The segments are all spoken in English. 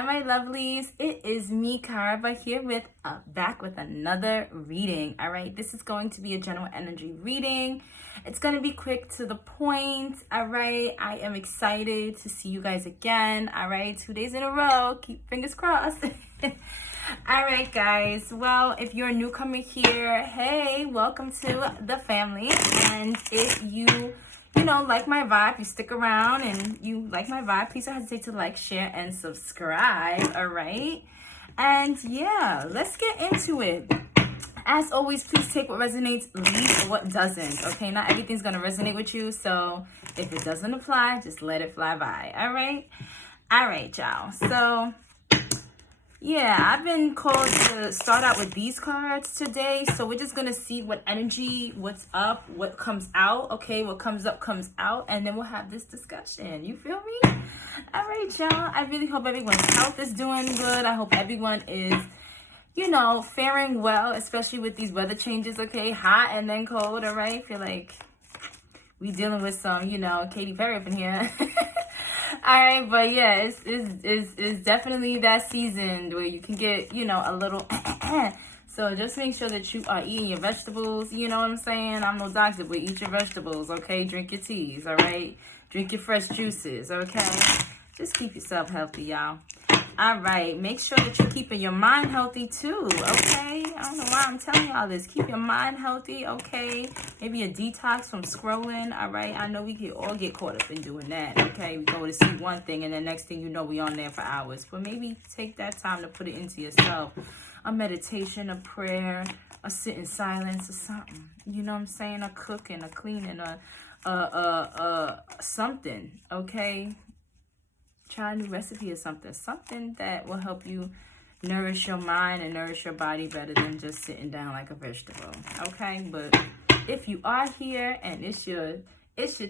Hi, my lovelies. It is me, Karaba, here with back with another reading. All right, this is going to be a general energy reading. It's going to be quick to the point. All right, I am excited to see you guys again. All right, 2 days in a row. Keep fingers crossed. All right, guys. Well, if you're a newcomer here, hey, welcome to the family. And if you like my vibe, you stick around and you like my vibe, please don't hesitate to like, share, and subscribe. All right. And yeah, let's get into it. As always, please take what resonates, leave what doesn't. Okay, not everything's gonna resonate with you, so if it doesn't apply, just let it fly by. All right, y'all. So yeah, I've been called to start out with these cards today. So we're just going to see what energy, what's up, what comes out. Okay, what comes up comes out. And then we'll have this discussion. You feel me? All right, y'all. I really hope everyone's health is doing good. I hope everyone is, faring well, especially with these weather changes. Okay, hot and then cold. All right. I feel like we dealing with some, Katy Perry up in here. All right, but yeah, it's definitely that season where you can get, a little so just make sure that you are eating your vegetables. You know what I'm saying? I'm no doctor, but eat your vegetables, okay? Drink your teas, all right? Drink your fresh juices, okay? Just keep yourself healthy, y'all. All right, make sure that you're keeping your mind healthy too, okay? I don't know why I'm telling y'all this. Keep your mind healthy, okay? Maybe a detox from scrolling, all right? I know we could all get caught up in doing that, okay? We go to see one thing and the next thing you know, we on there for hours. But maybe take that time to put it into yourself. A meditation, a prayer, a sit in silence or something. You know what I'm saying? A cooking, a cleaning, something, okay? Try a new recipe or something that will help you nourish your mind and nourish your body better than just sitting down like a vegetable. Okay, but if you are here and it's your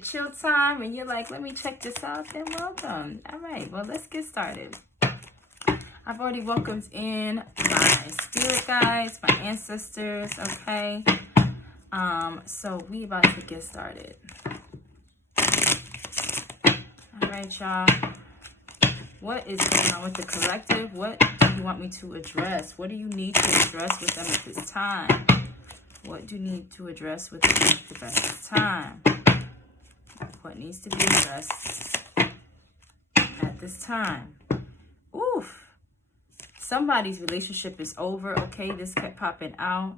chill time and you're like, let me check this out, then welcome. All right, well, let's get started. I've already welcomed in my spirit guides, my ancestors. Okay, so we about to get started. All right, y'all. What is going on with the collective? What do you want me to address? What do you need to address with them at this time? What do you need to address with them at this time? What needs to be addressed at this time? Oof. Somebody's relationship is over. Okay, this kept popping out.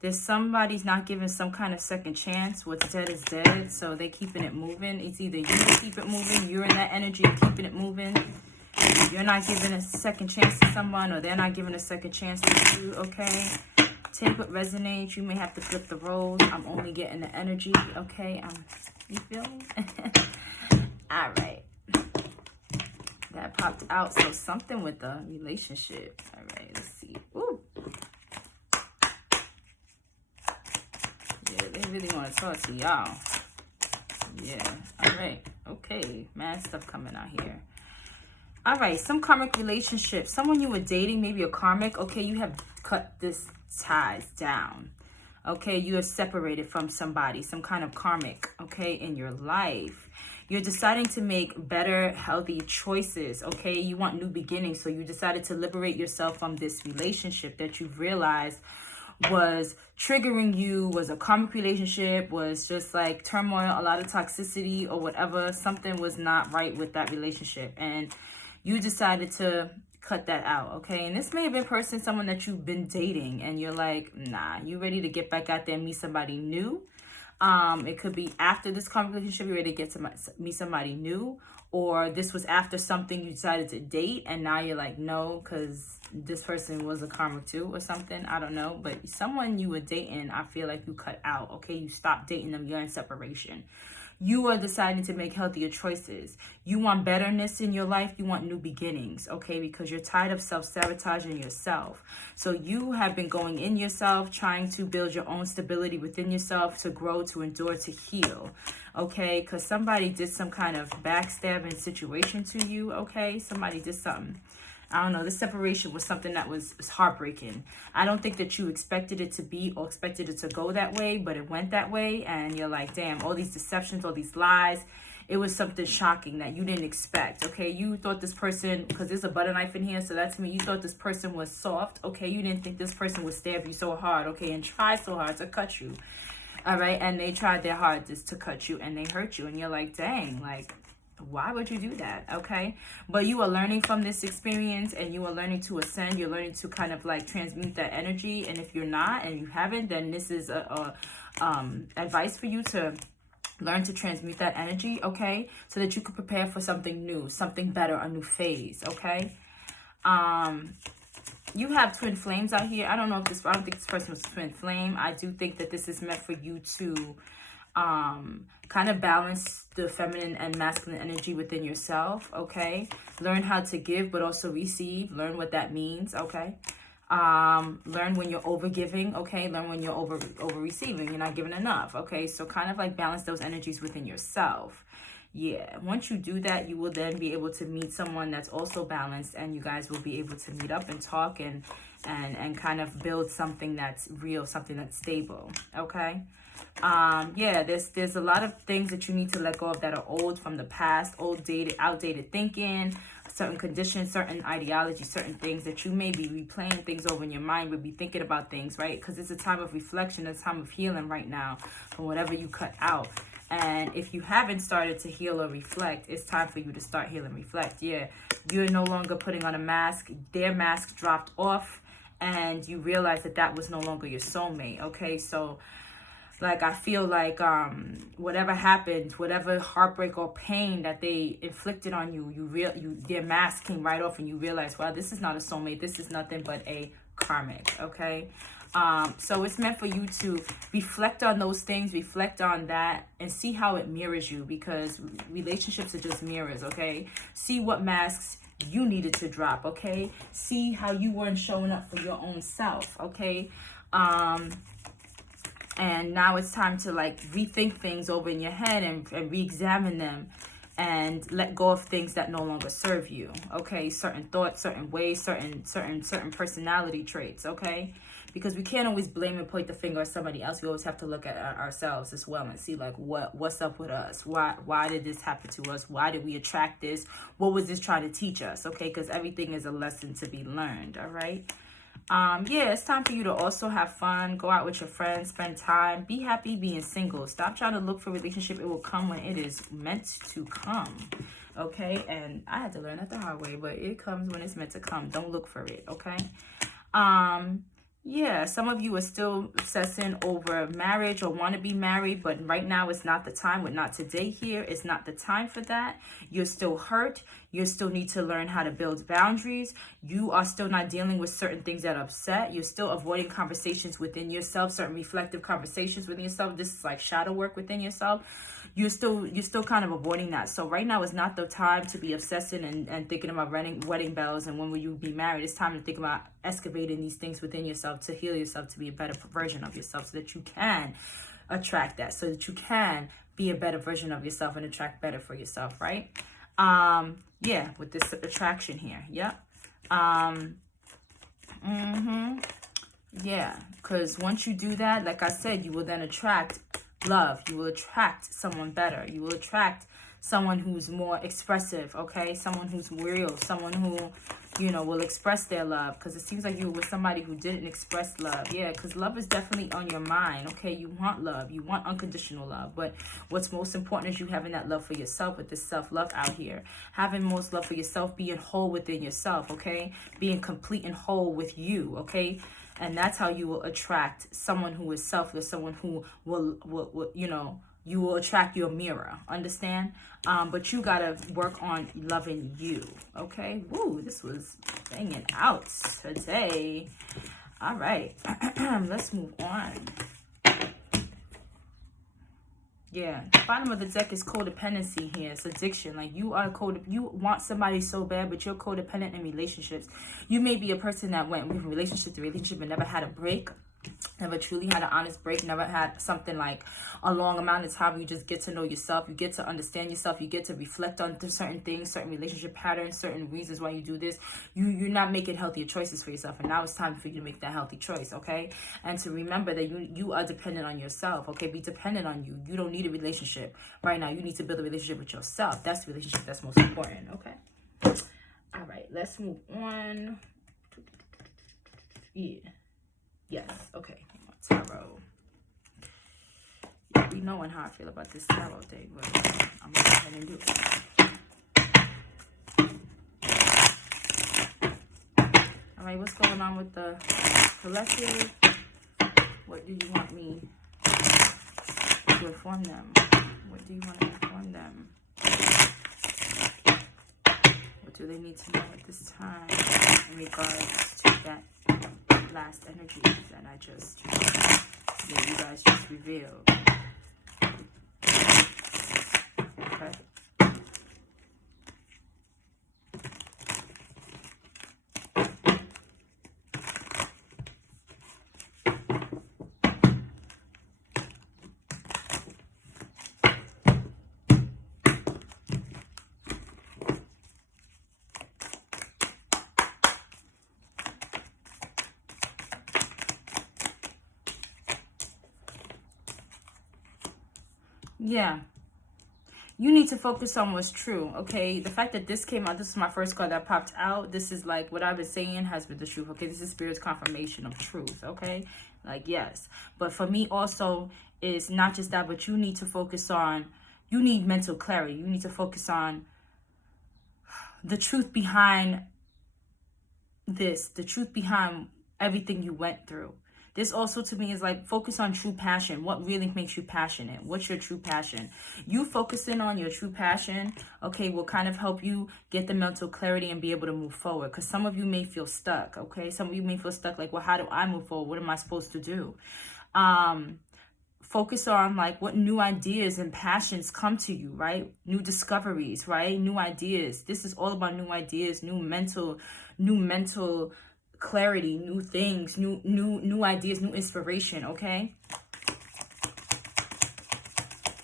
There's somebody's not giving some kind of second chance. What's dead is dead, so they're keeping it moving. It's either you keep it moving, you're in that energy of keeping it moving. You're not giving a second chance to someone, or they're not giving a second chance to you, okay? Take what resonates. You may have to flip the roles. I'm only getting the energy, okay? You feel me? All right. That popped out. So something with the relationship. All right, let's see. Ooh. Yeah, they really want to talk to y'all. Yeah. All right. Okay. Mad stuff coming out here. All right, some karmic relationship. Someone you were dating, maybe a karmic. Okay, you have cut this ties down. Okay, you are separated from somebody, some kind of karmic, okay, in your life. You're deciding to make better, healthy choices, okay? You want new beginnings, so you decided to liberate yourself from this relationship that you've realized was triggering you, was a karmic relationship, was just like turmoil, a lot of toxicity or whatever. Something was not right with that relationship, and you decided to cut that out, okay? And this may have been someone that you've been dating, and you're like, nah, you ready to get back out there and meet somebody new. It could be after this karmic relationship, you're ready to get to meet somebody new, or this was after something you decided to date, and now you're like, no, because this person was a karmic too, or something. I don't know, but someone you were dating, I feel like you cut out, okay? You stopped dating them, you're in separation. You are deciding to make healthier choices. You want betterness in your life. You want new beginnings, okay? Because you're tired of self-sabotaging yourself. So you have been going in yourself, trying to build your own stability within yourself, to grow, to endure, to heal, okay? Because somebody did some kind of backstabbing situation to you, okay? Somebody did something. I don't know, this separation was something that was heartbreaking. I don't think that you expected it to be or expected it to go that way, but it went that way, and you're like, damn, all these deceptions, all these lies, it was something shocking that you didn't expect, okay? You thought this person, because there's a butter knife in here, so that's me. You thought this person was soft, okay? You didn't think this person would stab you so hard, okay? And try so hard to cut you, all right? And they tried their hardest to cut you, and they hurt you. And you're like, dang, like, why would you do that, okay? But you are learning from this experience, and you are learning to ascend. You're learning to kind of like transmute that energy. And if you're not, and you haven't, then this is advice for you to learn to transmute that energy, okay? So that you can prepare for something new, something better, a new phase, okay? You have twin flames out here. I don't think this person was twin flame. I do think that this is meant for you to kind of balance the feminine and masculine energy within yourself, okay? Learn how to give, but also receive. Learn what that means, okay? Learn when you're over giving, okay? Learn when you're over receiving. You're not giving enough, okay? So kind of like balance those energies within yourself. Yeah, once you do that, you will then be able to meet someone that's also balanced, and you guys will be able to meet up and talk and kind of build something that's real, something that's stable, okay? Yeah, there's a lot of things that you need to let go of that are old, from the past, outdated thinking, certain conditions, certain ideologies, certain things that you may be replaying things over in your mind, would be thinking about things, right? Because it's a time of reflection, a time of healing right now from whatever you cut out. And if you haven't started to heal or reflect, it's time for you to start heal and reflect. Yeah, you're no longer putting on a mask. Their mask dropped off, and you realize that that was no longer your soulmate, okay? So like, I feel like whatever happened, whatever heartbreak or pain that they inflicted on you, their mask came right off, and you realize, wow, this is not a soulmate. This is nothing but a karmic, okay? So it's meant for you to reflect on those things, reflect on that, and see how it mirrors you, because relationships are just mirrors, okay? See what masks you needed to drop, okay? See how you weren't showing up for your own self, okay? And now it's time to like rethink things over in your head and re-examine them, and let go of things that no longer serve you, okay? Certain thoughts, certain ways, certain personality traits, okay? Because we can't always blame and point the finger at somebody else. We always have to look at ourselves as well and see like what's up with us. Why did this happen to us? Why did we attract this? What was this trying to teach us? Okay, because everything is a lesson to be learned, all right? Yeah, it's time for you to also have fun, go out with your friends, spend time, be happy being single. Stop trying to look for a relationship. It will come when it is meant to come, okay? And I had to learn that the hard way, but it comes when it's meant to come. Don't look for it, okay? Yeah, some of you are still obsessing over marriage or want to be married, but right now it's not the time. We're not today here. It's not the time for that. You're still hurt. You still need to learn how to build boundaries. You are still not dealing with certain things that upset. You're still avoiding conversations within yourself, certain reflective conversations within yourself. This is like shadow work within yourself. You're still kind of avoiding that. So right now is not the time to be obsessing and thinking about wedding bells and when will you be married. It's time to think about excavating these things within yourself to heal yourself, to be a better version of yourself, so that you can attract that, so that you can be a better version of yourself and attract better for yourself, right? Yeah, with this attraction here. Yep. Yeah, because once you do that, like I said, you will then attract love. You will attract someone better. You will attract someone who's more expressive, okay? Someone who's real, someone who, you know, will express their love, because it seems like you were with somebody who didn't express love. Yeah, because love is definitely on your mind, okay? You want love. You want unconditional love, but what's most important is you having that love for yourself, with this self-love out here. Having most love for yourself, being whole within yourself, okay? Being complete and whole with you, okay? And that's how you will attract someone who is selfless, someone who will you know, you will attract your mirror, understand? But you gotta work on loving you, okay? Woo, this was banging out today. All right, let's move on. Yeah, the bottom of the deck is codependency here. It's addiction. Like you want somebody so bad, but you're codependent in relationships. You may be a person that went from relationship to relationship and never had a break. Never truly had an honest break. Never had something like a long amount of time where you just get to know yourself. You get to understand yourself. You get to reflect on certain things, certain relationship patterns, certain reasons why you do this. You're not making healthier choices for yourself. And now it's time for you to make that healthy choice, okay? And to remember that you are dependent on yourself, okay? Be dependent on you. You don't need a relationship right now. You need to build a relationship with yourself. That's the relationship that's most important, okay? All right, let's move on. Yeah. Yes, okay. Tarot. Yeah, we knowing how I feel about this tarot thing, but I'm gonna go ahead and do it. All right, what's going on with the collective? What do you want me to inform them? What do you want to inform them? What do they need to know at this time in regards to that last energy that I just, that you guys just revealed? Okay. Yeah, you need to focus on what's true, okay? The fact that this came out, this is my first card that popped out. This is like what I've been saying has been the truth, okay? This is Spirit's confirmation of truth, okay? Like, yes. But for me also, is not just that, but you need to focus on, you need mental clarity. You need to focus on the truth behind this, the truth behind everything you went through. This also to me is like focus on true passion. What really makes you passionate? What's your true passion? You focusing on your true passion, okay, will kind of help you get the mental clarity and be able to move forward. Because some of you may feel stuck, okay? Some of you may feel stuck like, well, how do I move forward? What am I supposed to do? Focus on like what new ideas and passions come to you, right? New discoveries, right? New ideas. This is all about new ideas, new mental clarity, new things, new ideas, new inspiration, okay?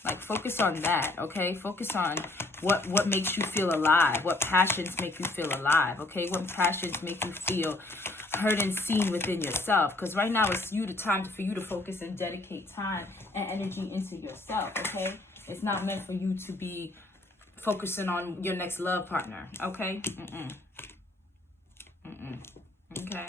Like focus on that, okay? Focus on what makes you feel alive, what passions make you feel alive, okay? What passions make you feel heard and seen within yourself, because right now it's the time for you to focus and dedicate time and energy into yourself, okay? It's not meant for you to be focusing on your next love partner, okay? Okay.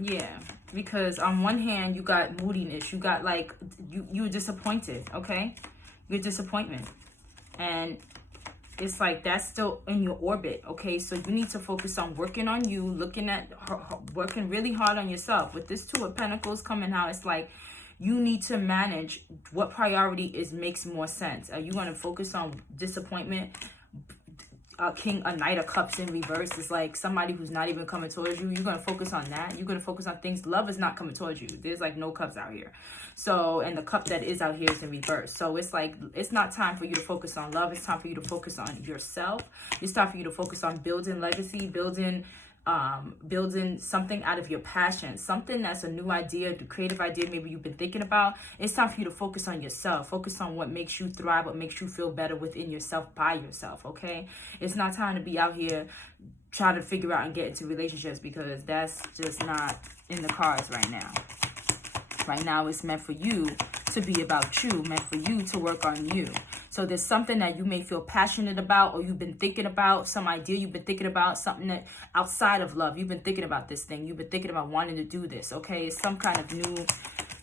Yeah, because on one hand you got moodiness, you got like you're disappointed, okay? Your disappointment, and it's like that's still in your orbit, okay? So you need to focus on working on you, looking at working really hard on yourself. With this Two of Pentacles coming out, it's like you need to manage what priority makes more sense. Are you going to focus on disappointment? A Knight of Cups in reverse is like somebody who's not even coming towards you. You're going to focus on that. You're going to focus on things. Love is not coming towards you. There's like no cups out here. So, and the cup that is out here is in reverse. So it's like, it's not time for you to focus on love. It's time for you to focus on yourself. It's time for you to focus on building legacy, building something out of your passion, something that's a new idea, the creative idea maybe you've been thinking about. It's time for you to focus on yourself, focus on what makes you thrive, what makes you feel better within yourself, by yourself, okay? It's not time to be out here trying to figure out and get into relationships, because that's just not in the cards right now. Right now it's meant for you to be about you, meant for you to work on you. So there's something that you may feel passionate about, or you've been thinking about, some idea you've been thinking about, something that outside of love, you've been thinking about this thing, you've been thinking about wanting to do this, okay? It's some kind of new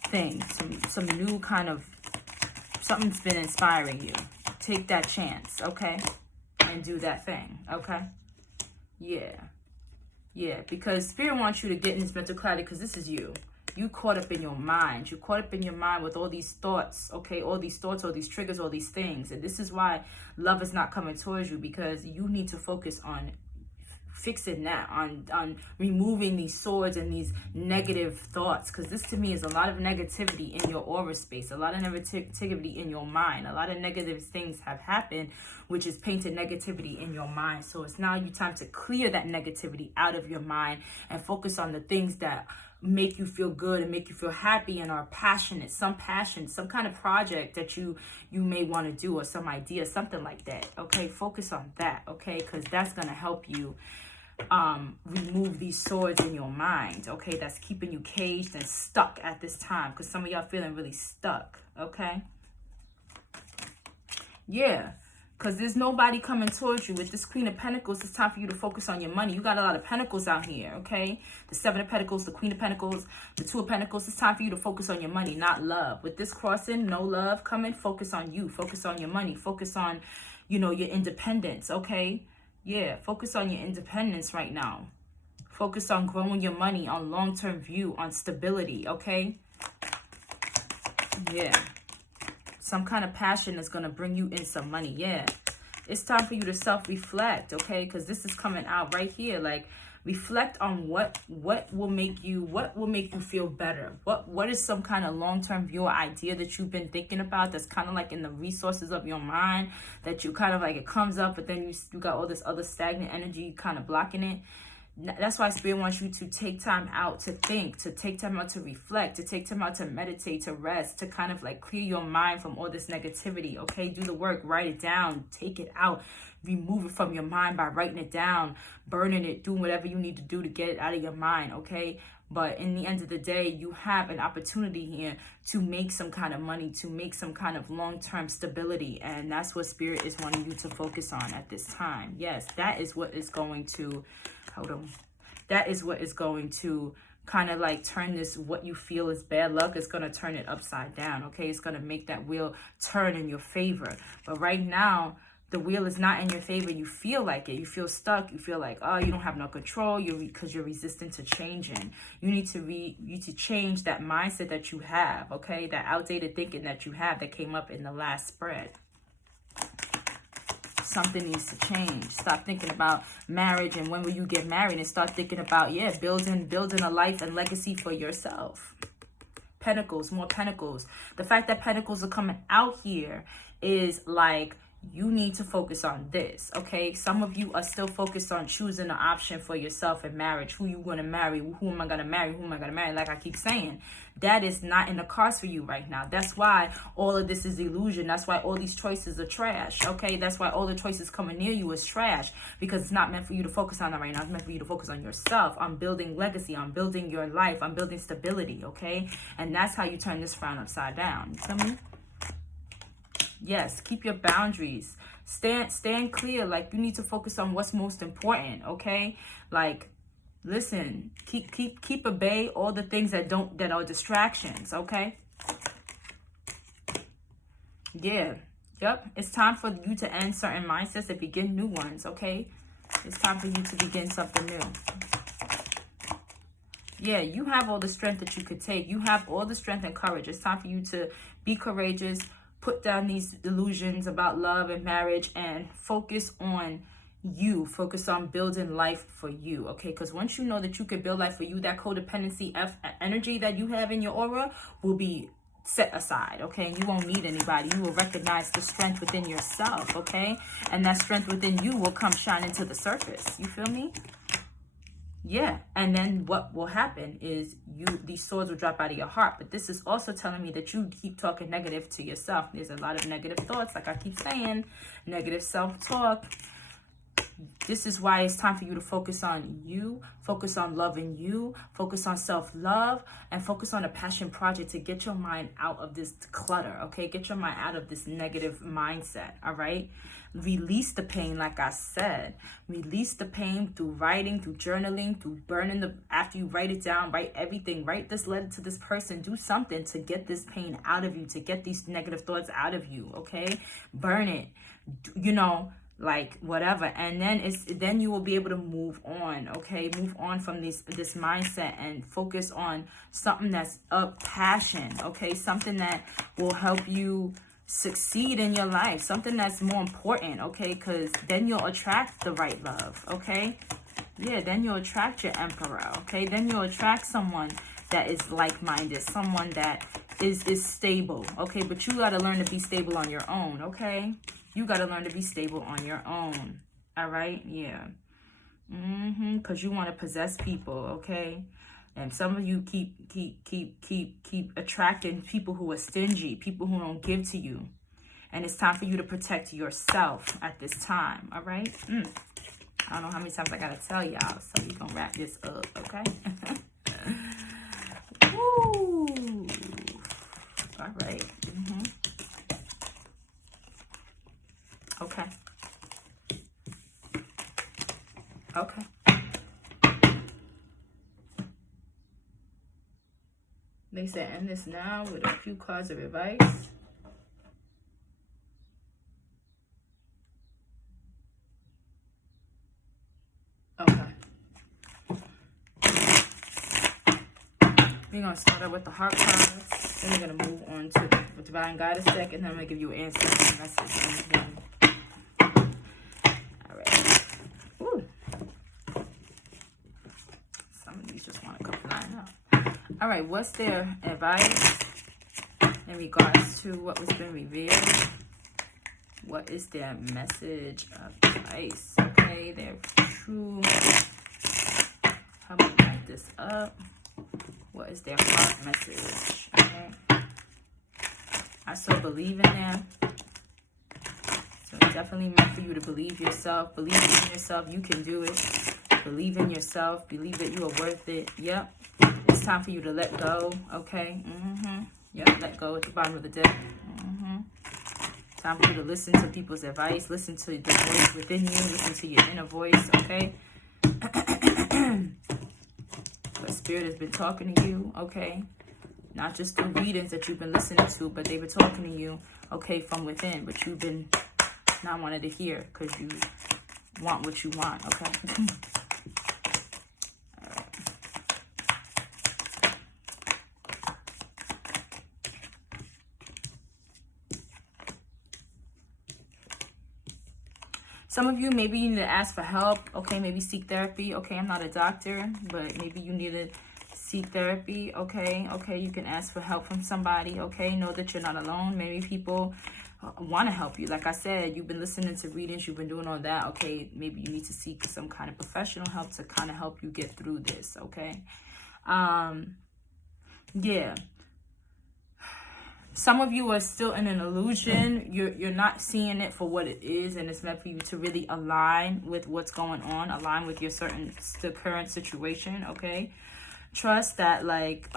thing, some new kind of, something's been inspiring you. Take that chance, okay? And do that thing, okay? Yeah, because Spirit wants you to get in this mental clarity, because this is you. You caught up in your mind. You're caught up in your mind with all these thoughts, okay? All these thoughts, all these triggers, all these things. And this is why love is not coming towards you, because you need to focus on fixing that, on removing these swords and these negative thoughts, because this to me is a lot of negativity in your aura space, a lot of negativity in your mind, a lot of negative things have happened, which is painted negativity in your mind. So it's now you time to clear that negativity out of your mind and focus on the things that make you feel good and make you feel happy and are passionate, some passion, some kind of project that you may want to do, or some idea, something like that. Okay, focus on that. Okay, because that's going to help you remove these swords in your mind. Okay, that's keeping you caged and stuck at this time, because some of y'all feeling really stuck. Okay, yeah, because there's nobody coming towards you. With this Queen of Pentacles, it's time for you to focus on your money. You got a lot of Pentacles out here, okay? The Seven of Pentacles, the Queen of Pentacles, the Two of Pentacles. It's time for you to focus on your money, not love. With this crossing, no love coming. Focus on you. Focus on your money. Focus on, you know, your independence, okay? Yeah, focus on your independence right now. Focus on growing your money, on long-term view, on stability, okay? Yeah. Some kind of passion is going to bring you in some money. Yeah. It's time for you to self-reflect, okay? Because this is coming out right here. Like, reflect on what will make you feel better. What is some kind of long-term view or idea that you've been thinking about that's kind of like in the resources of your mind, that you kind of like, it comes up, but then you got all this other stagnant energy kind of blocking it. That's why Spirit wants you to take time out to think, to take time out to reflect, to take time out to meditate, to rest, to kind of like clear your mind from all this negativity, okay? Do the work, write it down, take it out, remove it from your mind by writing it down, burning it, doing whatever you need to do to get it out of your mind, okay? But in the end of the day, you have an opportunity here to make some kind of money, to make some kind of long-term stability. And that's what Spirit is wanting you to focus on at this time. Yes, that is what is going to, hold on. That is what is going to kind of like turn this, what you feel is bad luck, is going to turn it upside down, okay? It's going to make that wheel turn in your favor. But right now, the wheel is not in your favor. You feel like it. You feel stuck. You feel like, oh, you don't have no control. Because you're resistant to changing. You need to change that mindset that you have, okay? That outdated thinking that you have that came up in the last spread. Something needs to change. Stop thinking about marriage and when will you get married, and start thinking about, yeah, building a life and legacy for yourself. Pentacles, more pentacles. The fact that pentacles are coming out here is like, you need to focus on this, okay? Some of you are still focused on choosing an option for yourself in marriage. Who you going to marry? Who am I going to marry? Who am I going to marry? Like I keep saying, that is not in the cards for you right now. That's why all of this is illusion. That's why all these choices are trash, okay? That's why all the choices coming near you is trash, because it's not meant for you to focus on that right now. It's meant for you to focus on yourself, on building legacy, on building your life, on building stability, okay? And that's how you turn this frown upside down. You feel me? Yes, keep your boundaries. Stand clear. Like, you need to focus on what's most important, okay? Like, listen, keep at bay all the things that are distractions, okay? Yeah. Yep. It's time for you to end certain mindsets and begin new ones, okay? It's time for you to begin something new. Yeah, you have all the strength that you could take. You have all the strength and courage. It's time for you to be courageous. Put down these delusions about love and marriage and focus on you. Focus on building life for you, okay? Because once you know that you can build life for you, that codependency energy that you have in your aura will be set aside, okay? You won't need anybody. You will recognize the strength within yourself, okay? And that strength within you will come shine into the surface. You feel me? Yeah, and then what will happen is these swords will drop out of your heart. But this is also telling me that you keep talking negative to yourself. There's a lot of negative thoughts, like I keep saying, negative self-talk. This is why it's time for you to focus on you, focus on loving you, focus on self-love, and focus on a passion project to get your mind out of this clutter, okay? Get your mind out of this negative mindset, all right? Release the pain, like I said. Release the pain through writing, through journaling, through burning after you write it down, write everything. Write this letter to this person. Do something to get this pain out of you, to get these negative thoughts out of you, okay? Burn it, you know, like whatever. And then you will be able to move on, okay? Move on from this mindset and focus on something that's a passion, okay? Something that will help you succeed in your life, something that's more important, okay? Because then you'll attract the right love, okay? Yeah, then you'll attract your Emperor, okay? Then you'll attract someone that is like-minded, someone that is stable, okay? But you got to learn to be stable on your own, okay? You got to learn to be stable on your own, all right? Yeah. Because you want to possess people, okay? And some of you keep attracting people who are stingy, people who don't give to you. And it's time for you to protect yourself at this time, all right? I don't know how many times I gotta tell y'all, so we're gonna wrap this up, okay? Woo! All right. Okay. Okay. They said end this now with a few cards of advice. We're going to start out with the heart cards. Then we're going to move on to the Divine Goddess deck. And then I'm going to give you an answer and message. All right. Ooh. Some of these just want to come flying out. All right. What's their advice in regards to what was being revealed? What is their message of advice? Okay. Their true. Help me write this up. What is their heart message? Okay. I so believe in them. So it's definitely meant for you to believe yourself. Believe in yourself. You can do it. Believe in yourself. Believe that you are worth it. Yep. It's time for you to let go. Okay. Yep. Let go at the bottom of the deck. Time for you to listen to people's advice. Listen to the voice within you. Listen to your inner voice. Okay. Spirit has been talking to you, okay? Not just through readings that you've been listening to, but they've been talking to you, okay, from within. But you've been not wanted to hear because you want what you want, okay? All right. Some of you, maybe you need to ask for help, okay? Maybe seek therapy, okay? I'm not a doctor, but maybe you need to seek therapy, okay? Okay, you can ask for help from somebody, okay? Know that you're not alone. Maybe people want to help you. Like I said, you've been listening to readings, you've been doing all that, okay? Maybe you need to seek some kind of professional help to kind of help you get through this, okay? Yeah. Some of you are still in an illusion. You're not seeing it for what it is, and it's meant for you to really align with what's going on, align with your the current situation, okay? Trust that, like,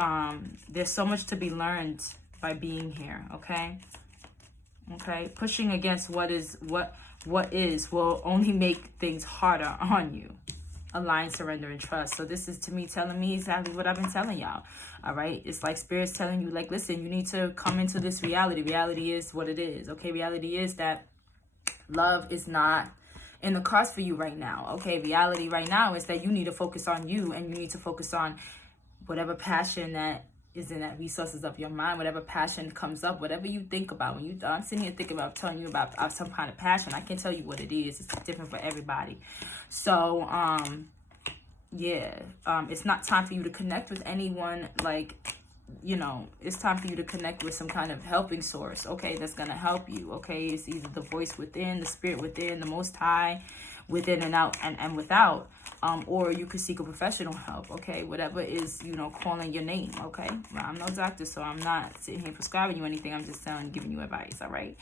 there's so much to be learned by being here, okay? Okay? Pushing against what is will only make things harder on you. Align, surrender, and trust. So this is, to me, telling me exactly what I've been telling y'all. All right? It's like Spirit's telling you, like, listen, you need to come into this reality. Reality is what it is. Okay? Reality is that love is not in the cards for you right now. Okay? Reality right now is that you need to focus on you, and you need to focus on whatever passion that is in that resources of your mind, whatever passion comes up, whatever you think about. When I'm sitting here thinking about telling you about some kind of passion, I can't tell you what it is. It's different for everybody. So, yeah, it's not time for you to connect with anyone. Like, you know, it's time for you to connect with some kind of helping source, okay, that's going to help you, okay? It's either the voice within, the spirit within, the Most High, within and out and without, or you could seek a professional help, okay? Whatever is, you know, calling your name, okay? Well, I'm no doctor, so I'm not sitting here prescribing you anything. I'm just giving you advice, all right?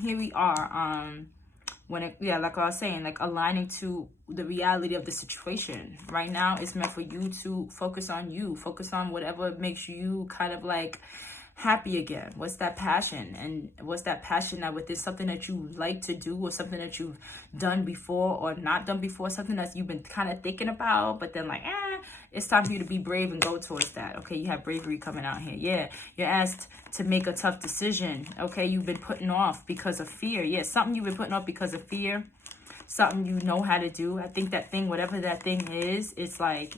Here we are. Like I was saying, like aligning to the reality of the situation. Right now, it's meant for you to focus on you. Focus on whatever makes you kind of like happy again. What's that passion? And what's that passion that within something that you like to do, or something that you've done before or not done before, something that you've been kind of thinking about, but then like, it's time for you to be brave and go towards that. Okay, you have bravery coming out here. Yeah, you're asked to make a tough decision. Okay, you've been putting off because of fear. Yeah, something you've been putting off because of fear. Something you know how to do. I think that thing, whatever that thing is, it's like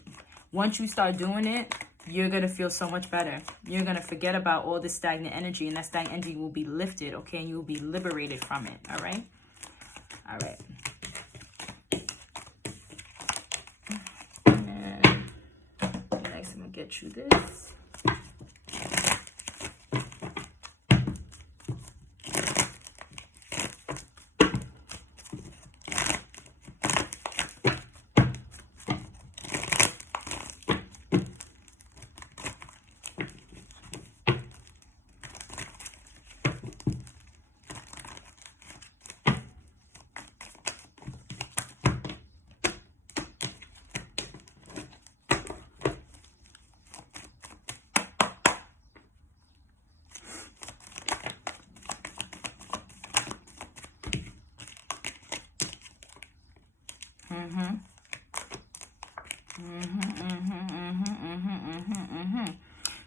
once you start doing it, you're going to feel so much better. You're going to forget about all this stagnant energy, and that stagnant energy will be lifted, okay? And you will be liberated from it, all right? All right. get you this.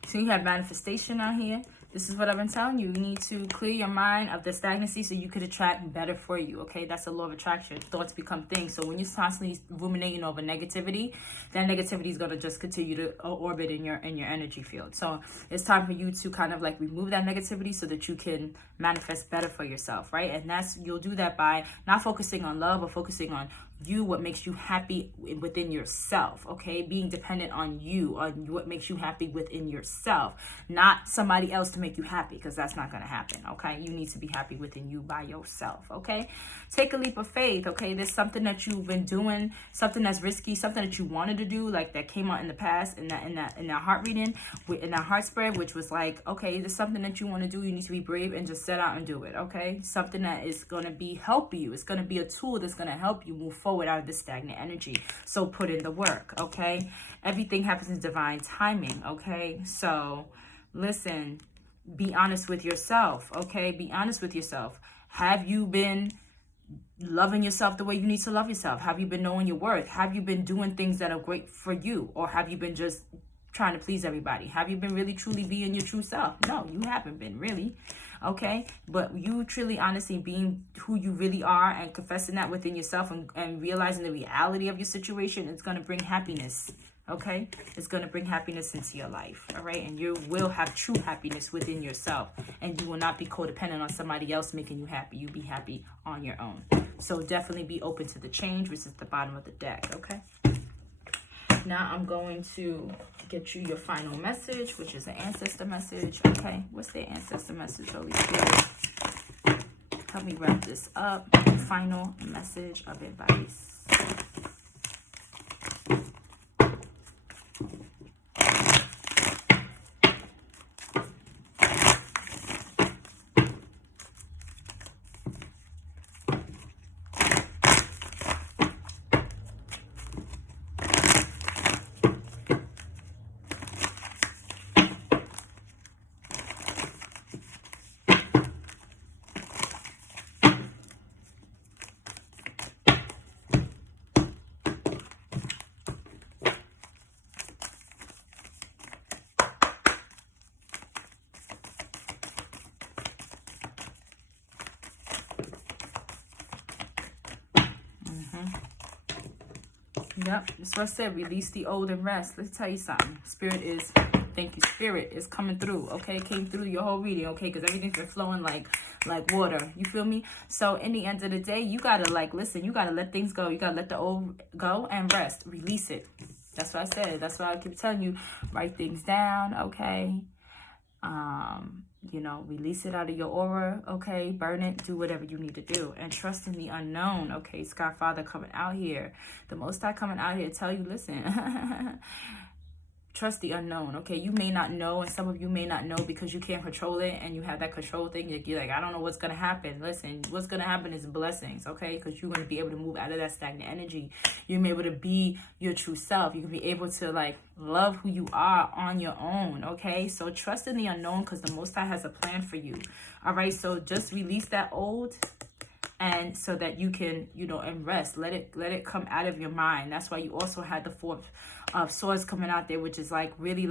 So you have manifestation out here. This is what I've been telling you. You need to clear your mind of the stagnancy so you could attract better for you, okay? That's the law of attraction. Thoughts become things. So when you're constantly ruminating over negativity, that negativity is going to just continue to orbit in your energy field. So it's time for you to kind of like remove that negativity so that you can manifest better for yourself, right? And you'll do that by not focusing on love, but focusing on you, what makes you happy within yourself, okay? Being dependent on you, on what makes you happy within yourself, not somebody else to make you happy, because that's not going to happen, okay? You need to be happy within you by yourself, okay? Take a leap of faith, okay? There's something that you've been doing, something that's risky, something that you wanted to do, like that came out in the past, in that heart reading, in that heart spread, which was like, okay, there's something that you want to do, you need to be brave and just set out and do it, okay? Something that is going to help you. It's going to be a tool that's going to help you move forward out of this stagnant energy. So put in the work, okay? Everything happens in divine timing, okay? So listen, be honest with yourself, okay? Be honest with yourself. Have you been loving yourself the way you need to love yourself? Have you been knowing your worth? Have you been doing things that are great for you? Or have you been just trying to please everybody? Have you been really truly being your true self? No, you haven't been, really. Okay, but you truly honestly being who you really are and confessing that within yourself and realizing the reality of your situation, it's going to bring happiness. Okay, it's going to bring happiness into your life. All right, and you will have true happiness within yourself, and you will not be codependent on somebody else making you happy. You be happy on your own. So definitely be open to the change, which is the bottom of the deck. Okay, now I'm going to get you your final message, which is an ancestor message. Okay, what's the ancestor message, Holy Spirit? Help me wrap this up. Final message of advice. Yep, that's what I said. Release the old and rest. Let's tell you something. Spirit is, thank you, Spirit is coming through, okay? Came through your whole reading, okay? Because everything's been flowing like water. You feel me? So in the end of the day, you got to listen, you got to let things go. You got to let the old go and rest. Release it. That's what I said. That's why I keep telling you, write things down, okay? You know, release it out of your aura, okay? Burn it, do whatever you need to do. And trust in the unknown, okay? Sky Father coming out here. The Most High coming out here to tell you, listen, trust the unknown, okay? You may not know, and some of you may not know because you can't control it, and you have that control thing. You're like, I don't know what's going to happen. Listen, what's going to happen is blessings, okay? Because you're going to be able to move out of that stagnant energy. You're going to be able to be your true self. You can be able to, love who you are on your own, okay? So trust in the unknown because the Most High has a plan for you, all right? So just release that old, and so that you can, and rest. Let it come out of your mind. That's why you also had the Four of Swords coming out there, which is really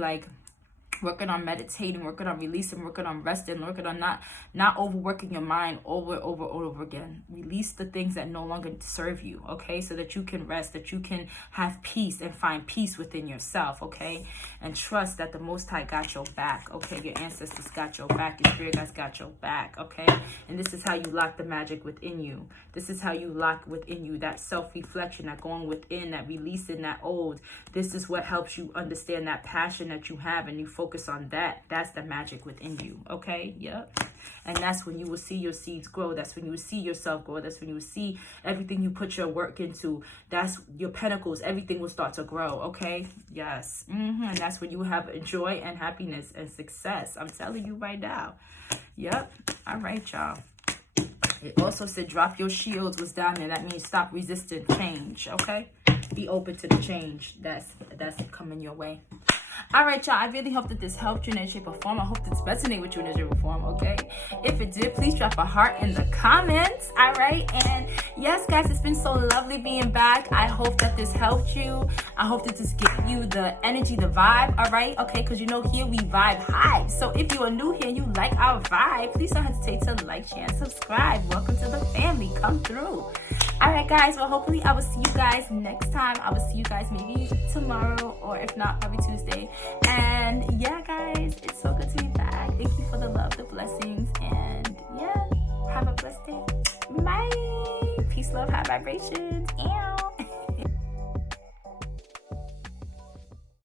working on meditating, working on releasing, working on resting, working on not overworking your mind over again. Release the things that no longer serve you, okay? So that you can rest, that you can have peace and find peace within yourself, okay? And trust that the Most High got your back, okay? Your ancestors got your back, your spirit guides got your back, okay? And this is how you lock the magic within you. This is how you lock within you that self-reflection, that going within, that releasing that old. This is what helps you understand that passion that you have, and you focus on that. That's the magic within you, okay? Yep. And that's when you will see your seeds grow. That's when you will see yourself grow. That's when you will see everything you put your work into. That's your pentacles. Everything will start to grow, okay? Yes. And that's when you will have joy and happiness and success. I'm telling you right now. Yep. All right, y'all. It also said drop your shields was down there. That means stop resisting change, okay? Be open to the change that's coming your way. All right, y'all. I really hope that this helped you in any shape or form. I hope this resonated with you in any shape or form, okay? If it did, please drop a heart in the comments, all right? And yes, guys, it's been so lovely being back. I hope that this helped you. I hope that this gave you the energy, the vibe, all right? Okay, because you know here we vibe high. So if you are new here and you like our vibe, please don't hesitate to like, share, and subscribe. Welcome to the family. Come through. All right, guys. Well, hopefully I will see you guys next time. I will see you guys maybe tomorrow, or if not, probably Tuesday. And yeah, guys, it's so good to be back. Thank you for the love, the blessings, and yeah, have a blessed day. Bye. Peace, love, high vibrations.